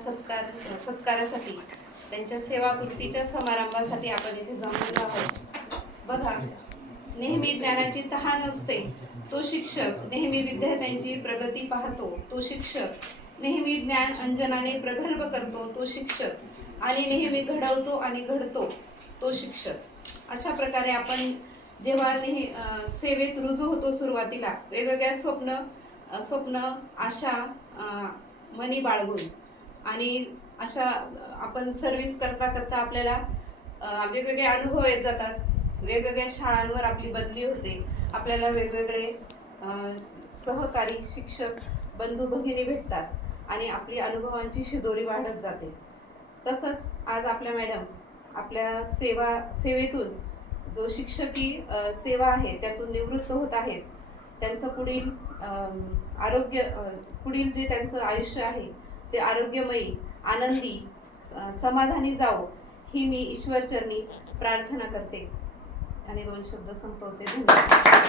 सत्कारासाठी त्यांच्या सेवापूर्तीच्या समारंभासाठी आपण इथे जमलेलो आहोत। बघा, नेहमी ज्ञानाची तहान असते तो शिक्षक, नेहमी विद्यार्थ्यांची प्रगती पाहतो तो शिक्षक, नेहमी ज्ञान अंजनाने प्रगल्भ करतो तो शिक्षक आणि नेहमी घडवतो आणि घडतो तो शिक्षक। अशा प्रकारे आपण जेव्हा सेवेत रुजू होतो सुरुवातीला वेगवेगळ्या स्वप्न आशा मनी बाळगून आणि अशा आपण सर्व्हिस करता करता आपल्याला वेगवेगळे अनुभव येत जातात। वेगवेगळ्या शाळांवर आपली बदली होते, आपल्याला वेगवेगळे सहकारी शिक्षक बंधू भगिनी भेटतात आणि आपली अनुभवांची शिदोरी वाढत जाते। तसंच आज आपल्या मॅडम आपल्या सेवेतून जो शिक्षकी सेवा आहे त्यातून निवृत्त होत आहेत। त्यांचं पुढील जे त्यांचं आयुष्य आहे ते आरोग्यमयी, आनंदी, समाधानी जावो ही मी ईश्वरचरणी प्रार्थना करते आणि 2 शब्द संपवते। धन्यवाद।